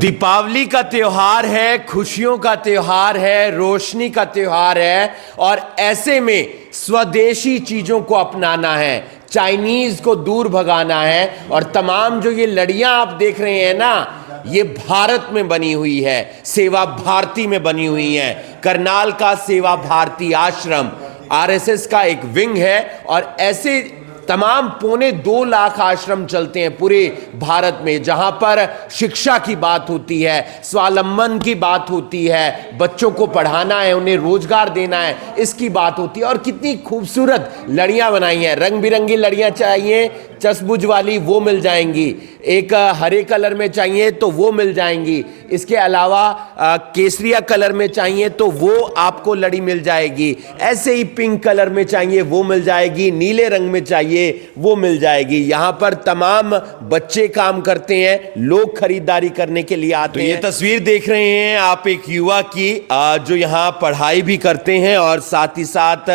दीपावली का त्योहार है, खुशियों का त्योहार है, रोशनी का त्योहार है और ऐसे में स्वदेशी चीजों को अपनाना है, चाइनीज को दूर भगाना है। और तमाम जो ये लड़ियां आप देख रहे हैं ना, ये भारत में बनी हुई है, सेवा भारती में बनी हुई है। करनाल का सेवा भारती आश्रम आरएसएस का एक विंग है और ऐसे तमाम 2.25 लाख आश्रम चलते हैं पूरे भारत में, जहां पर शिक्षा की बात होती है, स्वावलंबन की बात होती है, बच्चों को पढ़ाना है, उन्हें रोजगार देना है, इसकी बात होती है। और कितनी खूबसूरत लड़ियां बनाई हैं, रंग बिरंगी लड़ियां चाहिए, चसबुज वाली वो मिल जाएंगी, एक हरे कलर में चाहिए तो वो मिल जाएंगी, इसके अलावा केसरिया कलर में चाहिए तो वो आपको लड़ी मिल जाएगी, ऐसे ही पिंक कलर में चाहिए वो मिल जाएगी, नीले रंग में चाहिए वो मिल जाएगी। यहां पर तमाम बच्चे काम करते हैं, लोग खरीदारी करने के लिए आते हैं। ये तस्वीर देख रहे हैं आप एक युवा की, जो यहां पढ़ाई भी करते हैं और साथ ही साथ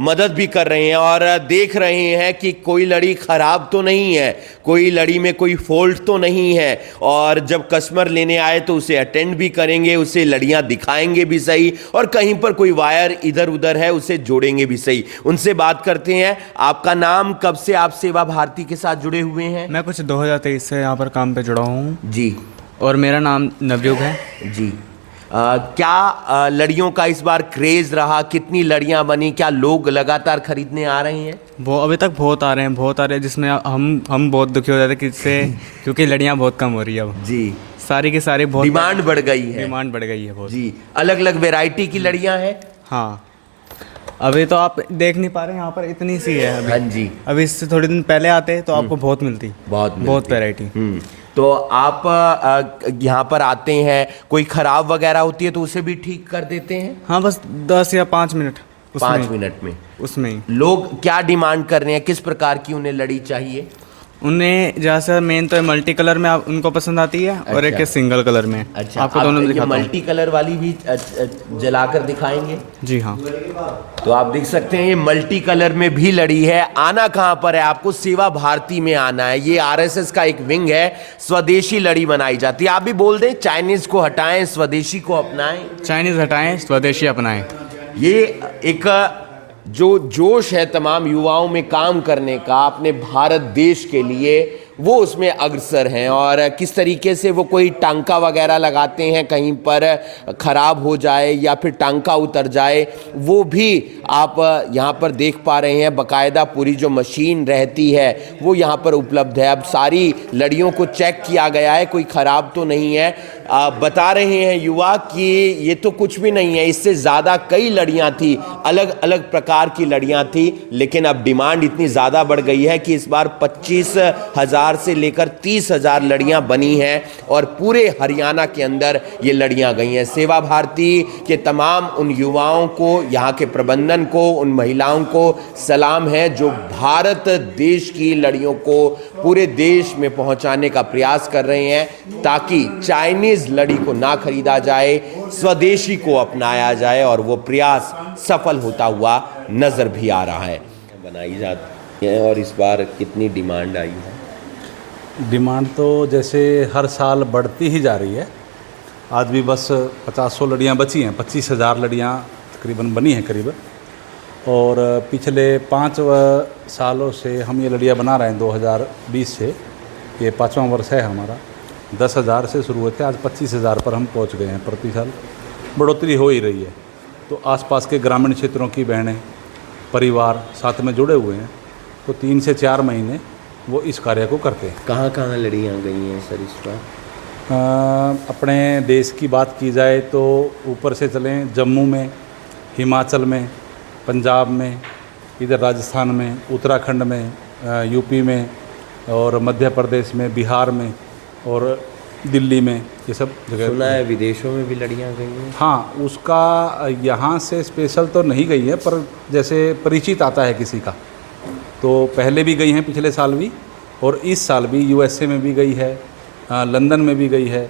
मदद भी कर रहे हैं और देख रहे हैं कि कोई लड़ी खराब तो नहीं है, कोई लड़ी में कोई फॉल्ट तो नहीं है। और जब कस्टमर लेने आए तो उसे अटेंड भी करेंगे, उसे लड़ियां दिखाएंगे भी सही, और कहीं पर कोई वायर इधर उधर है उसे जोड़ेंगे भी सही। उनसे बात करते हैं। आपका नाम, कब से आप सेवा भारती के साथ जुड़े हुए हैं? मैं कुछ 2023 से यहाँ पर काम पे जुड़ा हूँ जी। और मेरा नाम नवयुग है जी। क्या लड़ियों का इस बार क्रेज रहा? कितनी लड़ियां बनी? क्या लोग लगातार खरीदने आ रहे हैं? वो अभी तक बहुत आ रहे हैं, जिसमें हम बहुत दुखी हो जाते हैं किससे क्योंकि लड़ियाँ बहुत कम हो रही है अब जी। सारी की सारी बहुत डिमांड बढ़ गई है। डिमांड बढ़ गई है बहुत जी। अलग अलग वैरायटी की लड़ियां हैं। हाँ, अभी तो आप देख नहीं पा रहे, यहाँ पर इतनी सी है अभी। हाँ जी। अभी इससे थोड़े दिन पहले आते तो आपको बहुत मिलती, बहुत वैरायटी। तो आप यहाँ पर आते हैं, कोई खराब वगैरह होती है तो उसे भी ठीक कर देते हैं? हाँ, बस 10 या 5 मिनट 5 मिनट में उसमें ही। लोग क्या डिमांड कर रहे हैं? किस प्रकार की उन्हें लड़ी चाहिए? उन्हें जैसे मेन तो मल्टी कलर में उनको पसंद आती है। और एक सिंगल कलर में। अच्छा, आपको दोनों दिखाता हूं। मल्टी कलर वाली भी जलाकर दिखाएंगे? जी हाँ। तो आप देख सकते हैं ये मल्टी कलर में भी लड़ी है। आना कहाँ पर है आपको? सेवा भारती में आना है। ये आरएसएस का एक विंग है, स्वदेशी लड़ी बनाई जाती है। आप भी बोल दें, चाइनीज को हटाएं, स्वदेशी को अपनाएं। चाइनीज हटाएं, स्वदेशी अपनाएं। ये एक जो जोश है तमाम युवाओं में काम करने का अपने भारत देश के लिए, वो उसमें अग्रसर हैं। और किस तरीके से वो कोई टांका वगैरह लगाते हैं, कहीं पर ख़राब हो जाए या फिर टांका उतर जाए, वो भी आप यहाँ पर देख पा रहे हैं। बाकायदा पूरी जो मशीन रहती है वो यहाँ पर उपलब्ध है। अब सारी लड़ियों को चेक किया गया है, कोई ख़राब तो नहीं है। बता रहे हैं युवा कि ये तो कुछ भी नहीं है, इससे ज़्यादा कई लड़ियाँ थी, अलग अलग प्रकार की लड़ियाँ थी, लेकिन अब डिमांड इतनी ज़्यादा बढ़ गई है कि इस बार 25,000 से लेकर 30,000 लड़ियां बनी हैं और पूरे हरियाणा के अंदर ये लड़ियां गई हैं। सेवा भारती के तमाम उन युवाओं को, यहाँ के प्रबंधन को, उन महिलाओं को सलाम है जो भारत देश की लड़ियों को पूरे देश में पहुंचाने का प्रयास कर रहे हैं, ताकि चाइनीज लड़ी को ना खरीदा जाए, स्वदेशी को अपनाया जाए। और वो प्रयास सफल होता हुआ नजर भी आ रहा है। बनाई जाती है। और इस बार कितनी डिमांड आई है? डिमांड तो जैसे हर साल बढ़ती ही जा रही है। आज भी बस 50-100 लड़ियाँ बची हैं, 25,000 लड़ियाँ तकरीबन बनी हैं करीब। और पिछले 5 सालों से हम ये लड़ियाँ बना रहे हैं, 2020 से, ये 5वां वर्ष है हमारा। 10,000 से शुरू हुए थे, आज 25,000 पर हम पहुंच गए हैं। प्रति साल बढ़ोतरी हो ही रही है। तो आसपास के ग्रामीण क्षेत्रों की बहनें, परिवार साथ में जुड़े हुए हैं, तो 3 से 4 महीने वो इस कार्य को करते हैं। कहाँ कहाँ लड़ियाँ गई हैं सर इस बार? अपने देश की बात की जाए तो ऊपर से चलें, जम्मू में, हिमाचल में, पंजाब में, इधर राजस्थान में, उत्तराखंड में, यूपी में, और मध्य प्रदेश में, बिहार में और दिल्ली में, ये सब जगह। सुना है विदेशों में भी लड़ियाँ गई हैं? हाँ, उसका यहाँ से स्पेशल तो नहीं गई है, पर जैसे परिचित आता है किसी का तो पहले भी गई हैं, पिछले साल भी, और इस साल भी यूएसए में भी गई है, लंदन में भी गई है,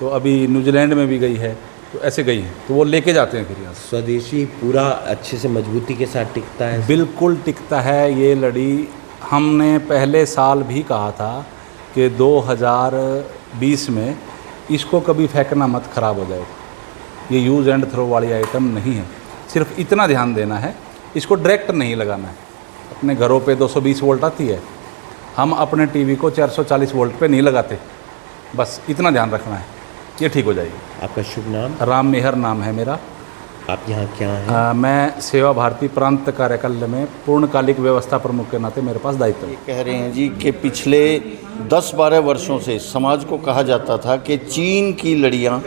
तो अभी न्यूजीलैंड में भी गई है, तो ऐसे गई हैं, तो वो लेके जाते हैं फिर यहाँ। स्वदेशी पूरा अच्छे से मजबूती के साथ टिकता है? बिल्कुल टिकता है ये लड़ी। हमने पहले साल भी कहा था कि 2020 में इसको कभी फेंकना मत, ख़राब हो जाएगा। ये यूज़ एंड थ्रो वाली आइटम नहीं है। सिर्फ इतना ध्यान देना है, इसको डायरेक्ट नहीं लगाना है। अपने घरों पे 220 वोल्ट आती है, हम अपने टीवी को 440 वोल्ट पे नहीं लगाते, बस इतना ध्यान रखना है, ये ठीक हो जाएगी। आपका शुभ नाम? राम मेहर नाम है मेरा। आप यहाँ क्या हैं? मैं सेवा भारती प्रांत कार्यकाल में पूर्णकालिक व्यवस्था प्रमुख के नाते मेरे पास दायित्व है। कह रहे हैं जी कि पिछले 10-12 वर्षों से समाज को कहा जाता था कि चीन की लड़ियाँ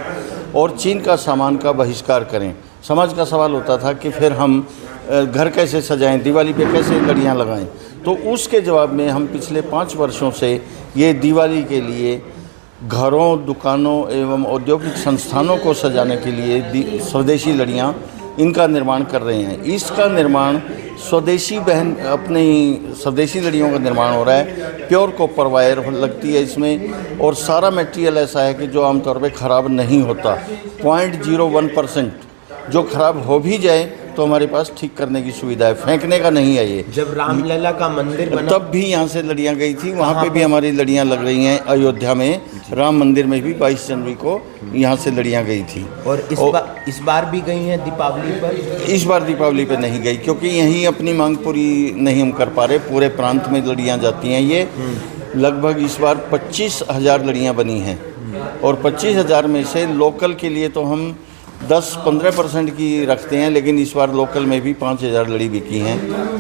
और चीन का सामान का बहिष्कार करें। समाज का सवाल होता था कि फिर हम घर कैसे सजाएं, दिवाली पे कैसे लड़ियाँ लगाएं। तो उसके जवाब में हम पिछले 5 वर्षों से ये दिवाली के लिए घरों, दुकानों एवं औद्योगिक संस्थानों को सजाने के लिए स्वदेशी लड़ियाँ इनका निर्माण कर रहे हैं। इसका निर्माण स्वदेशी अपनी स्वदेशी लड़ियों का निर्माण हो रहा है। प्योर कॉपर वायर लगती है इसमें और सारा मटेरियल ऐसा है कि जो आमतौर पे ख़राब नहीं होता। 0.01% जो ख़राब हो भी जाए तो हमारे पास ठीक करने की सुविधा है, फेंकने का नहीं है ये। जब रामलला का मंदिर बना तब भी यहाँ से लड़ियाँ गई थी, वहाँ पे भी हमारी लड़ियाँ लग रही हैं। अयोध्या में राम मंदिर में भी 22 जनवरी को यहाँ से लड़ियाँ गई थी। और इस बार भी गई हैं दीपावली पर? इस बार दीपावली पे नहीं गई क्योंकि यहीं अपनी मांग पूरी नहीं हम कर पा रहे। पूरे प्रांत में लड़ियाँ जाती हैं। ये लगभग इस बार 25,000 लड़ियाँ बनी हैं और 25,000 में से लोकल के लिए तो हम 10-15% की रखते हैं, लेकिन इस बार लोकल में भी 5,000 लड़ी बिकी हैं,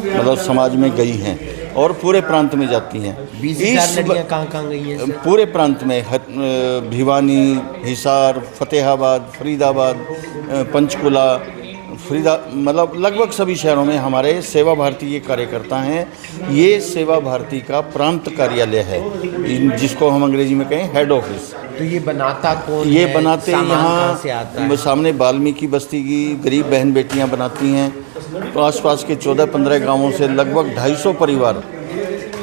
मतलब समाज में गई हैं और पूरे प्रांत में जाती हैं। 20,000 लड़ियाँ कहाँ गई हैं? पूरे प्रांत में भिवानी, हिसार, फतेहाबाद, फरीदाबाद, पंचकुला, मतलब लगभग सभी शहरों में हमारे सेवा भारती के कार्यकर्ता हैं। ये सेवा भारती का प्रांत कार्यालय है, जिसको हम अंग्रेजी में कहें हेड ऑफिस। तो ये बनाता कौन ये है? बनाते से आता यहाँ है? सामने वाल्मीकि बस्ती की गरीब बहन बेटियाँ बनाती हैं। आसपास के 14-15 गांवों से लगभग 250 परिवार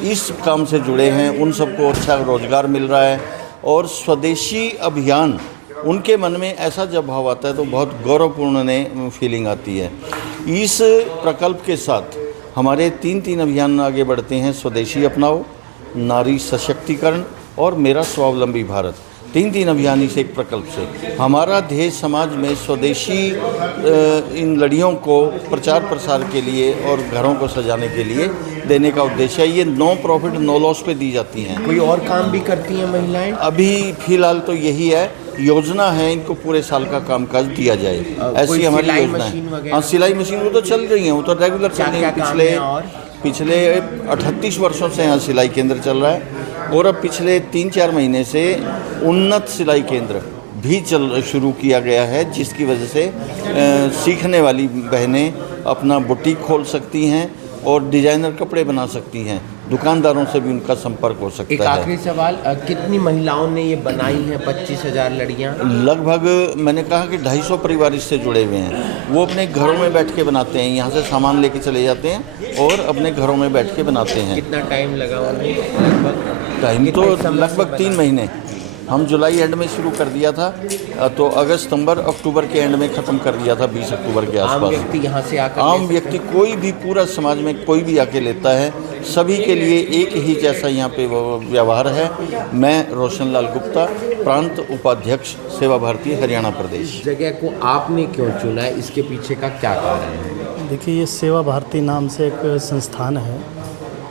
इस काम से जुड़े हैं। उन सबको अच्छा रोजगार मिल रहा है और स्वदेशी अभियान उनके मन में ऐसा जब भाव आता है तो बहुत गौरवपूर्ण फीलिंग आती है। इस प्रकल्प के साथ हमारे 3 अभियान आगे बढ़ते हैं। स्वदेशी अपनाओ, नारी सशक्तिकरण और मेरा स्वावलंबी भारत। 3 अभियान इस एक प्रकल्प से हमारा ध्येय समाज में स्वदेशी इन लड़ियों को प्रचार प्रसार के लिए और घरों को सजाने के लिए देने का उद्देश्य है। ये नो प्रॉफिट नो लॉस पे दी जाती हैं। कोई और काम भी करती हैं महिलाएं? अभी फिलहाल तो यही है, योजना है इनको पूरे साल का कामकाज दिया जाए, ऐसी हमारी योजना है। हाँ, सिलाई मशीन वो तो चल रही हैं, वो तो रेगुलर चल रही है। पिछले 38 वर्षों से यहाँ सिलाई केंद्र चल रहा है और अब पिछले 3-4 महीने से उन्नत सिलाई केंद्र भी शुरू किया गया है, जिसकी वजह से सीखने वाली बहनें अपना बुटीक खोल सकती हैं और डिजाइनर कपड़े बना सकती हैं। दुकानदारों से भी उनका संपर्क हो सकता है। एक आखिरी सवाल, कितनी महिलाओं ने ये बनाई हैं 25,000 लड़ियाँ? लगभग मैंने कहा कि 250 परिवार इससे जुड़े हुए हैं। वो अपने घरों में बैठ के बनाते हैं, यहाँ से सामान लेके चले जाते हैं और अपने घरों में बैठ के बनाते हैं। कितना टाइम लगा उन्हें? लगभग टाइम तो लगभग 3 महीने। हम जुलाई एंड में शुरू कर दिया था तो अगस्त, सितंबर, अक्टूबर के एंड में ख़त्म कर दिया था, 20 अक्टूबर के आसपास। आम व्यक्ति यहाँ से आकर आम व्यक्ति कोई भी पूरा समाज में कोई भी आके लेता है, सभी के लिए एक ही जैसा यहाँ पे व्यवहार है। मैं रोशन लाल गुप्ता, प्रांत उपाध्यक्ष सेवा भारती हरियाणा प्रदेश। जगह को आपने क्यों चुना है, इसके पीछे का क्या कारण है? देखिए, ये सेवा भारती नाम से एक संस्थान है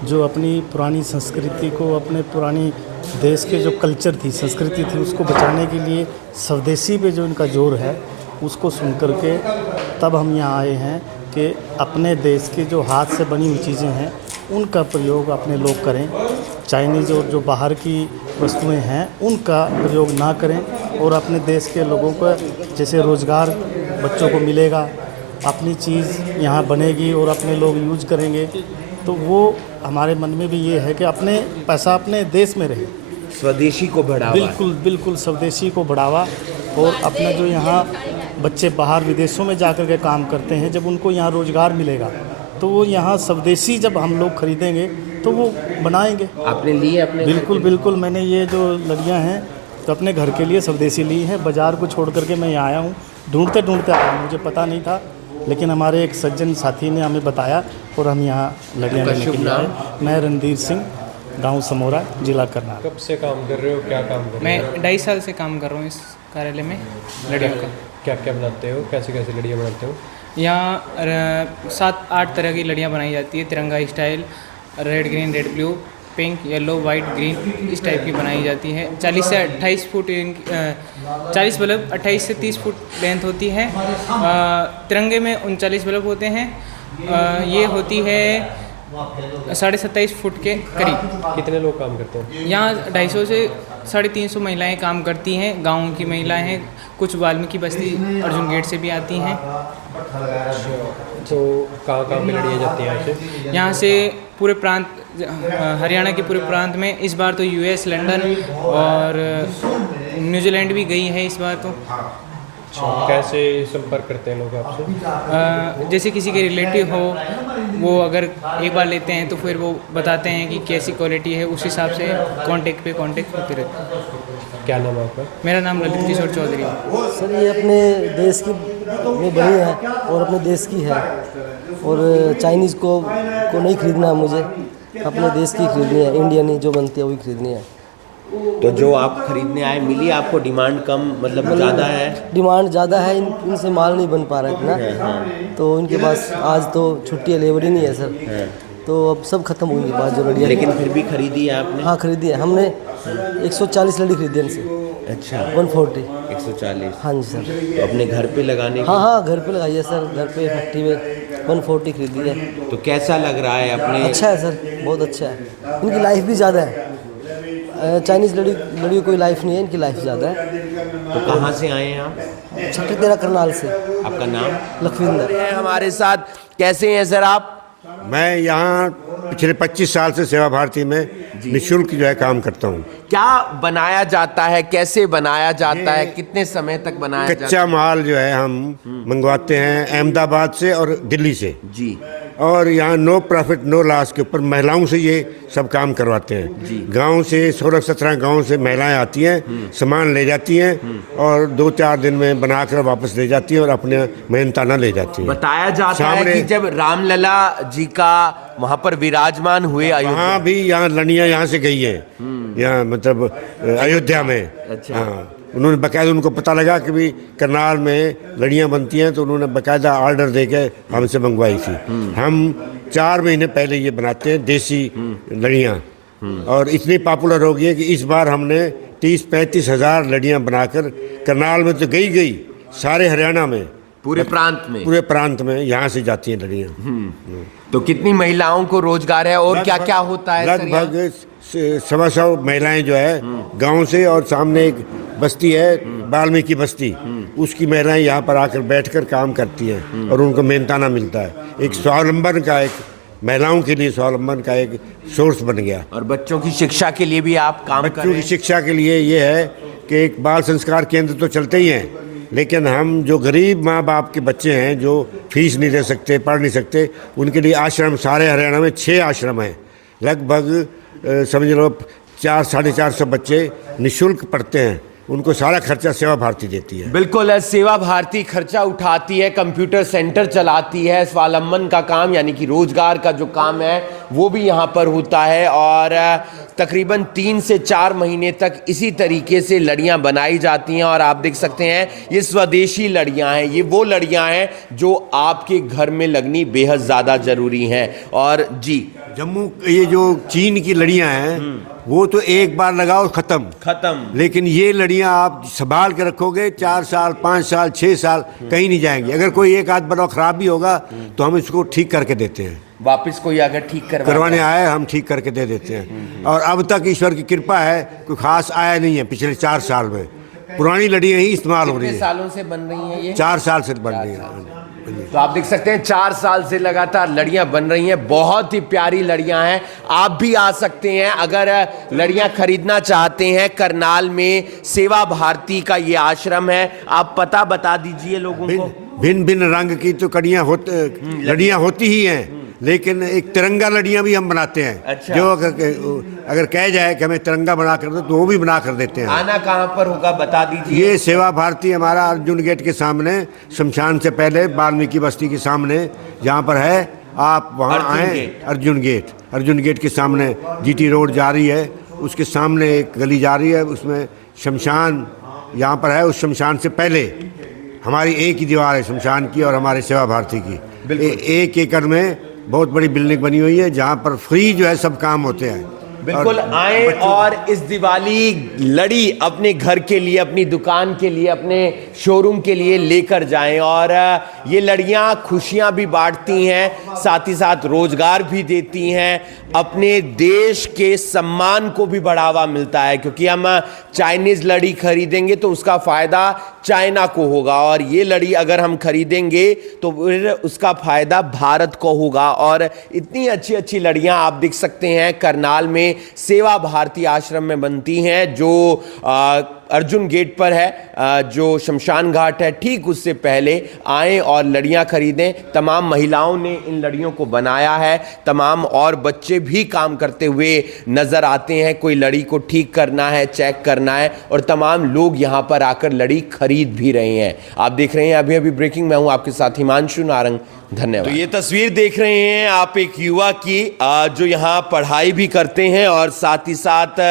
जो अपनी पुरानी संस्कृति को, अपने पुरानी देश के जो कल्चर थी, संस्कृति थी, उसको बचाने के लिए स्वदेशी पे जो इनका जोर है उसको सुन कर के तब हम यहाँ आए हैं कि अपने देश के जो हाथ से बनी हुई चीज़ें हैं उनका प्रयोग अपने लोग करें। चाइनीज़ और जो बाहर की वस्तुएं हैं उनका प्रयोग ना करें और अपने देश के लोगों को जैसे रोज़गार बच्चों को मिलेगा, अपनी चीज़ यहाँ बनेगी और अपने लोग यूज करेंगे, तो वो हमारे मन में भी ये है कि अपने पैसा अपने देश में रहे, स्वदेशी को बढ़ावा। बिल्कुल स्वदेशी को बढ़ावा। और अपना जो यहाँ बच्चे बाहर विदेशों में जाकर के काम करते हैं, जब उनको यहाँ रोज़गार मिलेगा तो वो यहाँ स्वदेशी जब हम लोग खरीदेंगे तो वो बनाएंगे। आपने लिए अपने? बिल्कुल मैंने ये जो लड़ियाँ हैं तो अपने घर के लिए स्वदेशी ली हैं। बाज़ार को छोड़ करके मैं यहाँ आया हूँ, ढूंढते आया, मुझे पता नहीं था, लेकिन हमारे एक सज्जन साथी ने हमें बताया और हम यहाँ लड़ियाँ लेने के लिए आए। मैं रणधीर सिंह, गांव समोरा, जिला करनाल। कब से काम कर रहे हो, क्या काम कर रहे हो? मैं 2.5 साल से काम कर रहा हूँ इस कार्यालय में लड़ियों का। क्या क्या बनाते हो, कैसे कैसे लड़ियाँ बनाते हो? यहाँ 7-8 तरह की लड़ियाँ बनाई जाती है, तिरंगा style, red green red blue, pink yellow white green, इस टाइप की बनाई जाती है। 40 से 28 फुट 40 बल्ब 28 से 30 फुट लेंथ होती है। तिरंगे में 39 बल्ब होते हैं। ये होती है 27.5 फुट के करीब। कितने लोग काम करते हैं? यहाँ 250 से 350 महिलाएं काम करती हैं। गाँव की महिलाएं हैं, कुछ वाल्मीकि बस्ती अर्जुन गेट से भी आती हैं। तो कहाँ कहाँ पे लड़ियाँ जाती हैं यहाँ से? यहाँ से पूरे प्रांत, हरियाणा के पूरे प्रांत में। इस बार तो यूएस, लंदन और न्यूजीलैंड भी गई है इस बार तो। कैसे संपर्क करते हैं लोग आपसे? जैसे किसी के रिलेटिव हो, वो अगर एक बार लेते हैं तो फिर वो बताते हैं कि कैसी क्वालिटी है, उस हिसाब से कांटेक्ट होते रहते हैं। क्या नाम है आपका? मेरा नाम ललित किशोर चौधरी है। सर ये अपने देश की में बनी है और अपने देश की है, और चाइनीज़ को नहीं खरीदना है मुझे, अपने देश की खरीदनी है, इंडियन ही जो बनती है वही खरीदनी है। तो जो आप खरीदने आए, मिली आपको? डिमांड कम मतलब ज़्यादा है? डिमांड ज़्यादा है, इनसे माल नहीं बन पा रहा है इतना, तो इनके पास आज तो छुट्टी है, लेबर ही नहीं है सर, तो अब सब खत्म हो इनके पास जो लड़ियाँ। लेकिन फिर भी खरीदी है आपने? हाँ खरीदी है हमने, 140 लड़ी खरीदी है इनसे। अच्छा, 140। 140। हाँ जी सर। तो अपने घर पे लगाने की? हाँ घर पे लगाई है सर, घर पे फैक्ट्री में 140 खरीदी है। तो कैसा लग रहा है अपने? अच्छा है सर, बहुत अच्छा है। इनकी लाइफ भी ज़्यादा है, चाइनीज़ लड़ी कोई लाइफ नहीं है, इनकी लाइफ ज़्यादा है। तो कहाँ से आए हैं आप? सेक्टर 13 करनाल से। आपका नाम? लखविंदर। हैं हमारे साथ। कैसे हैं सर आप? मैं यहाँ पिछले 25 साल से सेवा भारती में निःशुल्क जो है काम करता हूँ। क्या बनाया जाता है, कैसे बनाया जाता है, कितने समय तक बनाया जाता है? कच्चा माल जो है हम मंगवाते हैं अहमदाबाद से और दिल्ली से जी। और यहाँ नो प्रॉफिट नो लॉस के ऊपर महिलाओं से ये सब काम करवाते हैं। गांव से 16-17 गांव से महिलाएं आती हैं, सामान ले जाती हैं और 2-4 दिन में बनाकर वापस ले जाती हैं और अपने मेहनताना ले जाती हैं। बताया जाता है कि जब रामलला जी का वहाँ पर विराजमान हुए वहाँ भी यहाँ लड़ियाँ यहाँ से गई हैं, यहाँ मतलब अयोध्या में। अच्छा। हाँ, उन्होंने बाकायदा, उनको पता लगा कि भी करनाल में लड़ियाँ बनती हैं, तो उन्होंने बाकायदा ऑर्डर दे के हमसे मंगवाई थी। हम 4 महीने पहले ये बनाते हैं देसी लड़ियाँ, और इतनी पॉपुलर हो गई है कि इस बार हमने 30-35 हज़ार लड़ियाँ बनाकर, करनाल में तो गई सारे हरियाणा में, पूरे प्रांत में यहाँ से जाती हैं लड़ियाँ। तो कितनी महिलाओं को रोजगार है और क्या क्या होता है? लगभग 125 महिलाएं जो है गांव से, और सामने एक बस्ती है वाल्मीकि बस्ती, उसकी महिलाएं यहाँ पर आकर बैठकर काम करती हैं और उनको मेहनताना मिलता है। एक स्वावलंबन का, एक महिलाओं के लिए स्वावलंबन का एक सोर्स बन गया। और बच्चों की शिक्षा के लिए भी आप काम कर रहे हैं? बच्चों की शिक्षा के लिए ये है कि एक बाल संस्कार केंद्र तो चलते ही हैं, लेकिन हम जो गरीब माँ बाप के बच्चे हैं जो फीस नहीं दे सकते, पढ़ नहीं सकते, उनके लिए आश्रम, सारे हरियाणा में 6 आश्रम हैं। लगभग समझ लो 400-450 बच्चे निःशुल्क पढ़ते हैं, उनको सारा खर्चा सेवा भारती देती है। बिल्कुल, सेवा भारती खर्चा उठाती है, कंप्यूटर सेंटर चलाती है, स्वावलंबन का काम यानी कि रोजगार का जो काम है वो भी यहाँ पर होता है। और तकरीबन 3 से 4 महीने तक इसी तरीके से लड़ियाँ बनाई जाती हैं। और आप देख सकते हैं ये स्वदेशी लड़ियाँ हैं, ये वो लड़ियाँ हैं जो आपके घर में लगनी बेहद ज़्यादा ज़रूरी हैं। और जी, जम्मू ये जो चीन की लड़ियाँ हैं वो तो एक बार लगाओ खत्म, लेकिन ये लड़ियाँ आप संभाल के रखोगे 4 साल 5 साल 6 साल कहीं नहीं जाएंगी। अगर कोई एक आध बनाओ खराब भी होगा तो हम इसको ठीक करके देते हैं, वापस कोई अगर ठीक करवाने आए हम ठीक करके दे देते हैं। और अब तक ईश्वर की कृपा है कोई खास आया नहीं है। पिछले 4 साल में पुरानी लड़ियाँ ही इस्तेमाल हो रही है। सालों से बन रही हैं ये? 4 साल से बन रही है। तो आप देख सकते हैं 4 साल से लगातार लड़ियां बन रही हैं, बहुत ही प्यारी लड़ियां हैं। आप भी आ सकते हैं अगर लड़ियां खरीदना चाहते हैं। करनाल में सेवा भारती का ये आश्रम है, आप पता बता दीजिए लोगों को। भिन्न भिन्न रंग की तो लड़ियां होती ही हैं, लेकिन एक तिरंगा लड़ियां भी हम बनाते हैं। अच्छा। जो अगर कह जाए कि हमें तिरंगा बना कर दो तो वो भी बना कर देते हैं। आना कहाँ पर होगा बता दीजिए। ये सेवा भारती हमारा अर्जुन गेट के सामने, शमशान से पहले वाल्मीकि बस्ती के सामने जहाँ पर है, आप वहाँ आएँ। अर्जुन गेट के सामने जीटी रोड जा रही है, उसके सामने एक गली जा रही है, उसमें शमशान यहाँ पर है। उस शमशान से पहले हमारी एक ही दीवार है शमशान की और हमारे सेवा भारती की। एक एकड़ में बहुत बड़ी बिल्डिंग बनी हुई है जहाँ पर फ्री जो है सब काम होते हैं। बिल्कुल आए और इस दिवाली लड़ी अपने घर के लिए, अपनी दुकान के लिए, अपने शोरूम के लिए लेकर जाएं और ये लड़ियां खुशियां भी बांटती हैं, साथ ही साथ रोजगार भी देती हैं, अपने देश के सम्मान को भी बढ़ावा मिलता है, क्योंकि हम चाइनीज लड़ी खरीदेंगे तो उसका फायदा चाइना को होगा और ये लड़ी अगर हम खरीदेंगे तो फिर उसका फायदा भारत को होगा। और इतनी अच्छी अच्छी लड़ियां आप देख सकते हैं करनाल में सेवा भारती आश्रम में बनती हैं, जो अर्जुन गेट पर है, जो शमशान घाट है, ठीक उससे पहले आएं और लड़ियां खरीदें। तमाम महिलाओं ने इन लड़ियों को बनाया है, तमाम और बच्चे भी काम करते हुए नजर आते हैं। कोई लड़ी को ठीक करना है, चेक करना है, और तमाम लोग यहां पर आकर लड़ी खरीद भी रहे हैं। आप देख रहे हैं अभी अभी ब्रेकिंग में हूं आपके साथ हिमांशु नारंग, धन्यवाद। तो ये तस्वीर देख रहे हैं आप एक युवा की जो यहाँ पढ़ाई भी करते हैं और साथ ही साथ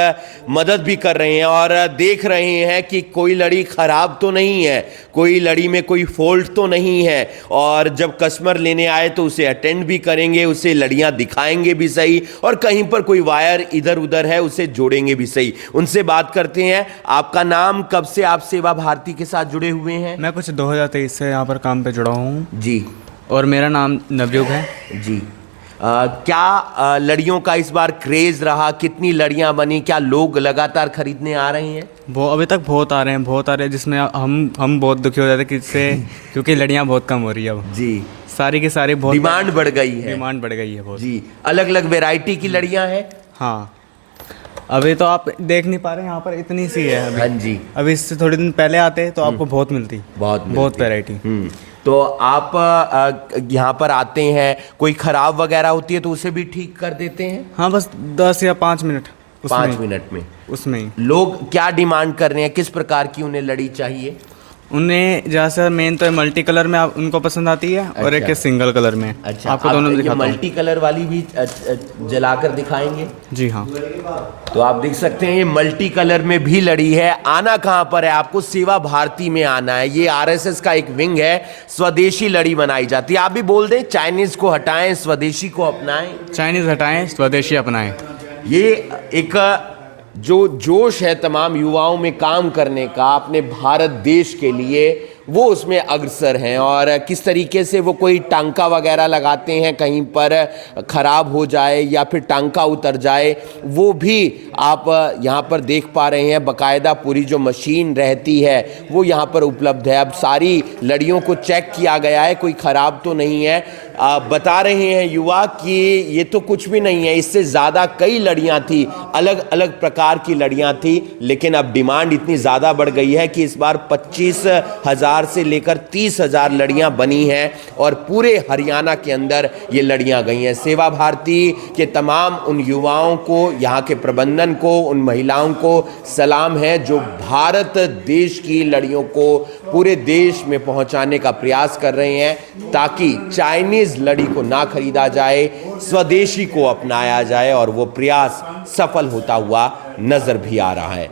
मदद भी कर रहे हैं, और देख रहे हैं कि कोई लड़ी खराब तो नहीं है, कोई लड़ी में कोई फॉल्ट तो नहीं है, और जब कस्टमर लेने आए तो उसे अटेंड भी करेंगे, उसे लड़ियां दिखाएंगे भी सही, और कहीं पर कोई वायर इधर उधर है उसे जोड़ेंगे भी सही। उनसे बात करते हैं। आपका नाम, कब से आप सेवा भारती के साथ जुड़े हुए हैं? मैं कुछ 2023 से यहाँ पर काम पे जुड़ा हूँ जी। और मेरा नाम नवयुग है जी। क्या लड़ियों का इस बार क्रेज रहा? कितनी लड़ियां बनी? क्या लोग लगातार खरीदने आ रहे हैं? वो अभी तक बहुत आ रहे हैं, जिसमें हम बहुत दुखी हो जाते हैं किससे क्योंकि लड़ियाँ बहुत कम हो रही है अब जी। सारी की सारी बहुत डिमांड बढ़ गई है। डिमांड बढ़ गई है बहुत जी। अलग अलग वैरायटी की लड़ियां हैं। हाँ, अभी तो आप देख नहीं पा रहे, यहाँ पर इतनी सी है अभी। हाँ जी। अभी इससे थोड़े दिन पहले आते तो आपको बहुत मिलती, बहुत वैरायटी। तो आप यहाँ पर आते हैं, कोई खराब वगैरह होती है तो उसे भी ठीक कर देते हैं? हाँ, बस 10 या 5 मिनट, 5 मिनट में उसमें ही। लोग क्या डिमांड कर रहे हैं? किस प्रकार की उन्हें लड़ी चाहिए? उन्हें जैसे मेन तो मल्टी कलर में उनको पसंद आती है, और एक सिंगल कलर में। अच्छा, आपको दोनों दिखाता हूं। मल्टी कलर वाली भी जलाकर दिखाएंगे? जी हाँ। तो आप देख सकते हैं ये मल्टी कलर में भी लड़ी है। आना कहाँ पर है आपको? सेवा भारती में आना है। ये आरएसएस का एक विंग है, स्वदेशी लड़ी बनाई जाती है। आप भी बोल दें, चाइनीज को हटाएं, स्वदेशी को अपनाएं। चाइनीज हटाएं, स्वदेशी अपनाएं। ये एक जो जोश है तमाम युवाओं में काम करने का अपने भारत देश के लिए, वो उसमें अग्रसर हैं। और किस तरीके से वो कोई टांका वगैरह लगाते हैं, कहीं पर ख़राब हो जाए या फिर टांका उतर जाए, वो भी आप यहाँ पर देख पा रहे हैं। बाकायदा पूरी जो मशीन रहती है वो यहाँ पर उपलब्ध है। अब सारी लड़ियों को चेक किया गया है, कोई ख़राब तो नहीं है। बता रहे हैं युवा कि ये तो कुछ भी नहीं है, इससे ज़्यादा कई लड़ियाँ थी, अलग अलग प्रकार की लड़ियाँ थी, लेकिन अब डिमांड इतनी ज़्यादा बढ़ गई है कि इस बार 25,000 से लेकर 30,000 लड़ियां बनी हैं और पूरे हरियाणा के अंदर ये लड़ियां गई हैं। सेवा भारती के तमाम उन युवाओं को, यहाँ के प्रबंधन को, उन महिलाओं को सलाम है जो भारत देश की लड़ियों को पूरे देश में पहुंचाने का प्रयास कर रहे हैं, ताकि चाइनीज लड़ी को ना खरीदा जाए, स्वदेशी को अपनाया जाए, और वो प्रयास सफल होता हुआ नजर भी आ रहा है।